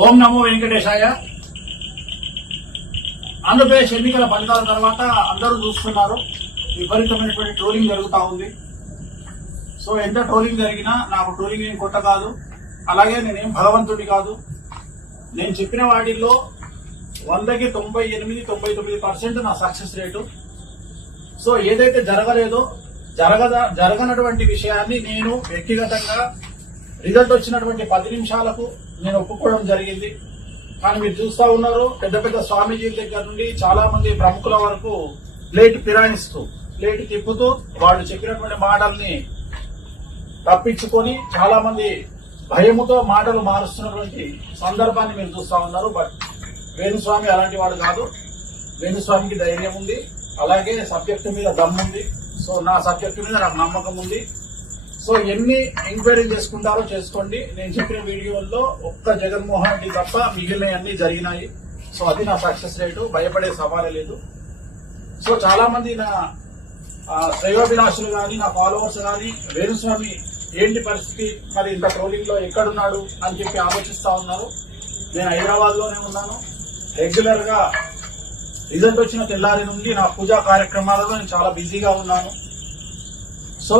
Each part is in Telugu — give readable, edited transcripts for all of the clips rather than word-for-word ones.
ఓం నమో వెంకటేశాయ. ఆంధ్రప్రదేశ్ ఎన్నికల ఫలితాల తర్వాత అందరూ చూస్తున్నారు, విపరీతమైనటువంటి ట్రోలింగ్ జరుగుతూ ఉంది. సో ఎంత ట్రోలింగ్ జరిగినా నాకు ట్రోలింగ్ ఏం కొత్త కాదు, అలాగే నేనేం భగవంతుడి కాదు. నేను చెప్పిన వాటిల్లో 100కి 98-99% నా సక్సెస్ రేటు. సో ఏదైతే జరగలేదో జరగనటువంటి విషయాన్ని నేను వ్యక్తిగతంగా రిజల్ట్ వచ్చినటువంటి 10 నిమిషాలకు నేను ఒప్పుకోవడం జరిగింది. కానీ మీరు చూస్తా ఉన్నారు, పెద్ద పెద్ద స్వామీజీల దగ్గర నుండి చాలా మంది ప్రముఖుల వరకు ప్లేట్ తిప్పుతూ వాళ్ళు చెప్పినటువంటి మాటల్ని తప్పించుకొని చాలా మంది భయముతో మాటలు మారుస్తున్నటువంటి సందర్భాన్ని మీరు చూస్తా ఉన్నారు. బట్ వేణుస్వామి అలాంటి వాడు కాదు. వేణుస్వామికి ధైర్యం ఉంది, అలాగే సబ్జెక్టు మీద దమ్ముంది. సో నా సబ్జెక్టు మీద నాకు నమ్మకం ఉంది. సో ఎన్ని ఎంక్వైరీ చేసుకుంటారో చేసుకోండి. నేను చెప్పిన వీడియోల్లో ఒక్క జగన్మోహన్ రెడ్డి తప్ప మిగిలినవన్నీ జరిగినాయి. సో అది నా సక్సెస్ రేటు, భయపడే సవాలే లేదు. సో చాలా మంది నా శ్రేయోభిలాషులు కానీ నా ఫాలోవర్స్ కానీ వేణుస్వామి ఏంటి పరిస్థితి, మరి ఇంత ట్రోలింగ్ లో ఎక్కడున్నాడు అని చెప్పి ఆలోచిస్తా ఉన్నారు. నేను హైదరాబాద్ లోనే ఉన్నాను. రెగ్యులర్ గా రిజల్ట్ వచ్చిన తెల్లారి నుండి నా పూజా కార్యక్రమాలలో నేను చాలా బిజీగా ఉన్నాను. సో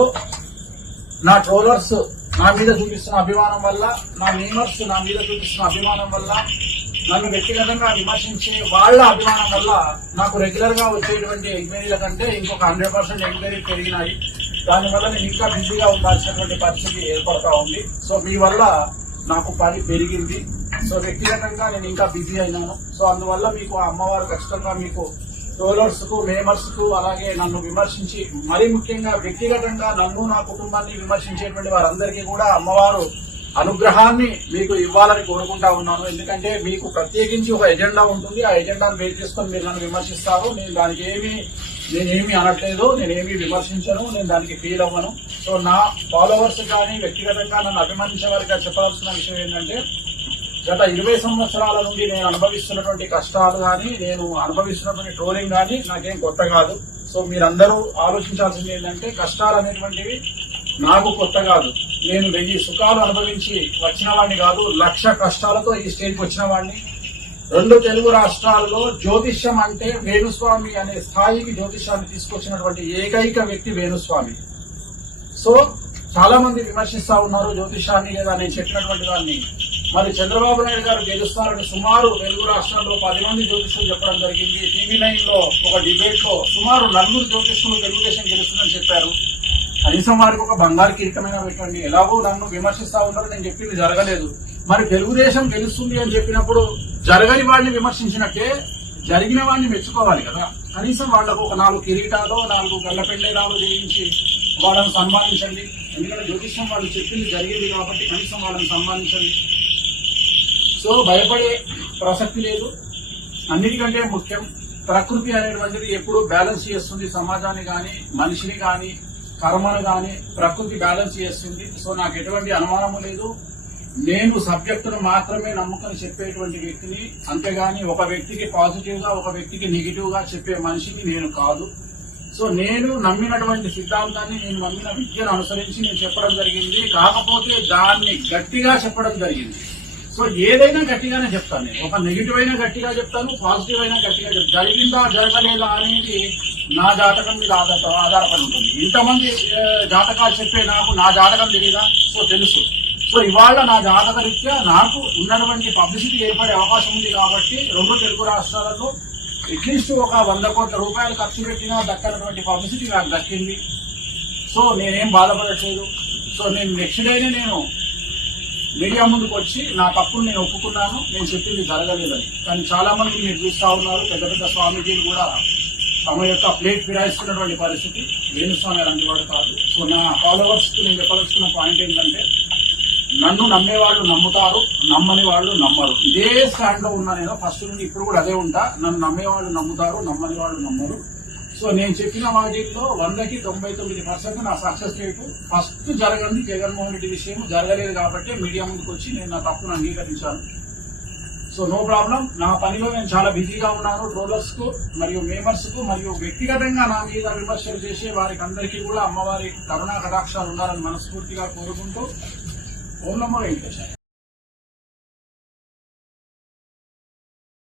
నా ట్రోలర్స్ నా మీద చూపిస్తున్న అభిమానం వల్ల, నా నేమర్స్ నా మీద చూపిస్తున్న అభిమానం వల్ల, నన్ను వ్యక్తిగతంగా విమర్శించే వాళ్ళ అభిమానం వల్ల నాకు రెగ్యులర్ గా వచ్చేటువంటి ఎంక్వైరీల కంటే ఇంకొక 100% ఎంక్వైరీ పెరిగినాయి. దానివల్ల నేను ఇంకా బిజీగా ఉండాల్సినటువంటి పరిస్థితి ఏర్పడతా ఉంది. సో మీ వల్ల నాకు పని పెరిగింది. సో వ్యక్తిగతంగా నేను ఇంకా బిజీ అయినాను. సో అందువల్ల మీకు ఆ అమ్మవారు ఖచ్చితంగా మీకు ట్రోలర్స్ కు, మేమర్స్ కు, అలాగే నన్ను విమర్శించి మరీ ముఖ్యంగా వ్యక్తిగతంగా నన్ను నా కుటుంబాన్ని విమర్శించేటువంటి వారందరికీ కూడా అమ్మవారు అనుగ్రహాన్ని మీకు ఇవ్వాలని కోరుకుంటా ఉన్నాను. ఎందుకంటే మీకు ప్రత్యేకించి ఒక ఎజెండా ఉంటుంది. ఆ ఎజెండాను బేస్ చేసుకొని మీరు నన్ను విమర్శిస్తారు. నేను దానికి నేనేమి అనట్లేదు, నేనేమి విమర్శించను, నేను దానికి ఫీల్ అవ్వను. సో నా ఫాలోవర్స్ కానీ వ్యక్తిగతంగా నన్ను అభిమానించే వారికి చెప్పాల్సిన విషయం ఏంటంటే, గత 20 సంవత్సరాల నుండి నేను అనుభవిస్తున్నటువంటి కష్టాలు కానీ, నేను అనుభవిస్తున్నటువంటి ట్రోలింగ్ కానీ నాకేం కొత్త కాదు. సో మీరందరూ ఆలోచించాల్సింది ఏంటంటే, కష్టాలు అనేటువంటివి నాకు కొత్త కాదు. నేను 1000 సుఖాలు అనుభవించి వచ్చిన వాడిని కాదు, 1,00,000 కష్టాలతో ఈ స్టేజ్కి వచ్చిన వాడిని. 2 తెలుగు రాష్ట్రాల్లో జ్యోతిష్యం అంటే వేణుస్వామి అనే స్థాయికి జ్యోతిష్యాన్ని తీసుకొచ్చినటువంటి ఏకైక వ్యక్తి వేణుస్వామి. సో చాలా మంది విమర్శిస్తా ఉన్నారు జ్యోతిష్యాన్ని, లేదా నేను చెప్పినటువంటి దాన్ని. మరి చంద్రబాబు నాయుడు గారు గెలుస్తారని సుమారు తెలుగు రాష్ట్రాల్లో 10 మంది జ్యోతిష్యులు చెప్పడం జరిగింది. TV9 లో ఒక డిబేట్ లో సుమారు 4 జ్యోతిష్యులు తెలుగుదేశం గెలుస్తుందని చెప్పారు. కనీసం వారికి ఒక బంగారు కిరీటమైన పెట్టండి. ఎలాగో నన్ను విమర్శిస్తా ఉన్నారు, నేను చెప్పింది జరగలేదు. మరి తెలుగుదేశం గెలుస్తుంది అని చెప్పినప్పుడు జరగని వాడిని విమర్శించినట్టే జరిగిన వాడిని మెచ్చుకోవాలి కదా. కనీసం వాళ్లకు ఒక 4 కిరీటాలు, 4 గల్లపెండేరాలు చేయించి వాళ్ళని సన్మానించండి. ఎందుకంటే జ్యోతిష్యం వాళ్ళు చెప్పింది జరిగింది కాబట్టి కనీసం వాళ్ళని సన్మానించండి. సో భయపడే ప్రసక్తి లేదు. అన్నిటికంటే ముఖ్యం, ప్రకృతి అనేటువంటిది ఎప్పుడు బ్యాలెన్స్ చేస్తుంది. సమాజాన్ని కానీ, మనిషిని కానీ, కర్మను కానీ ప్రకృతి బ్యాలెన్స్ చేస్తుంది. సో నాకు ఎటువంటి అనుమానము లేదు. నేను సబ్జెక్టును మాత్రమే నమ్ముకొని చెప్పేటువంటి వ్యక్తిని, అంతేగాని ఒక వ్యక్తికి పాజిటివ్ గా, ఒక వ్యక్తికి నెగిటివ్ గా చెప్పే మనిషిని నేను కాదు. సో నేను నమ్మినటువంటి సిద్ధాంతాన్ని, నేను నమ్మిన విద్యను అనుసరించి నేను చెప్పడం జరిగింది. కాకపోతే దాన్ని గట్టిగా చెప్పడం జరిగింది. సో ఏదైనా గట్టిగానే చెప్తాను. నేను ఒక నెగిటివ్ అయినా గట్టిగా చెప్తాను, పాజిటివ్ అయినా గట్టిగా చెప్తాను. జరిగిందా జరగలేదా అనేది నా జాతకం మీద ఆధారపడి ఉంటుంది. ఇంతమంది జాతకాలు చెప్పే నాకు నా జాతకం తెలియదా? సో తెలుసు. సో ఇవాళ నా జాతక రీత్యా నాకు ఉన్నటువంటి పబ్లిసిటీ ఏర్పడే అవకాశం ఉంది కాబట్టి 2 తెలుగు రాష్ట్రాలలో అట్లీస్ట్ ఒక 100 కోట్ల రూపాయలు ఖర్చు పెట్టినా దక్కనటువంటి పబ్లిసిటీ నాకు దక్కింది. సో నేనేం బాధపడట్లేదు. సో నేను నెక్స్ట్ డేనే నేను మీడియా ముందుకు వచ్చి నా తప్పును నేను ఒప్పుకున్నాను, నేను చెప్పింది జరగలేదని. కానీ చాలా మంది మీరు చూస్తా ఉన్నారు, పెద్ద పెద్ద స్వామీజీలు కూడా తమ యొక్క ప్లేట్ ఫిరాయిస్తున్నటువంటి పరిస్థితి. వేణుస్వామి అలాంటి వాడు కాదు. సో నా ఫాలోవర్స్ కు నేను చెప్పదలుచుకున్న పాయింట్ ఏంటంటే, నన్ను నమ్మేవాళ్ళు నమ్ముతారు, నమ్మని వాళ్ళు నమ్మరు. ఇదే స్టాండ్ లో ఉన్నా నేను ఫస్ట్ నుండి, ఇప్పుడు కూడా అదే ఉంటా. నన్ను నమ్మేవాళ్ళు నమ్ముతారు, నమ్మని వాళ్ళు నమ్మరు. సో నేను చెప్పిన వాటిల్లో 100కి 99% నా సక్సెస్ రేటు. ఫస్ట్ జరగండి జగన్మోహన్ రెడ్డి విషయం జరగలేదు కాబట్టి మీడియా ముందుకు వచ్చి నేను నా తప్పును అంగీకరించాను. So no problem. నా పనిలో నేను చాలా బిజీగా ఉన్నాను. ట్రోలర్స్ కు మరియు మేమర్స్ కు మరియు వ్యక్తిగతంగా నా మీద విమర్శలు చేసే వారికి అందరికీ కూడా అమ్మవారి కరుణా కటాక్షాలు ఉండాలని మనస్ఫూర్తిగా కోరుకుంటూ ఓం నమో వెంకటేశాయ.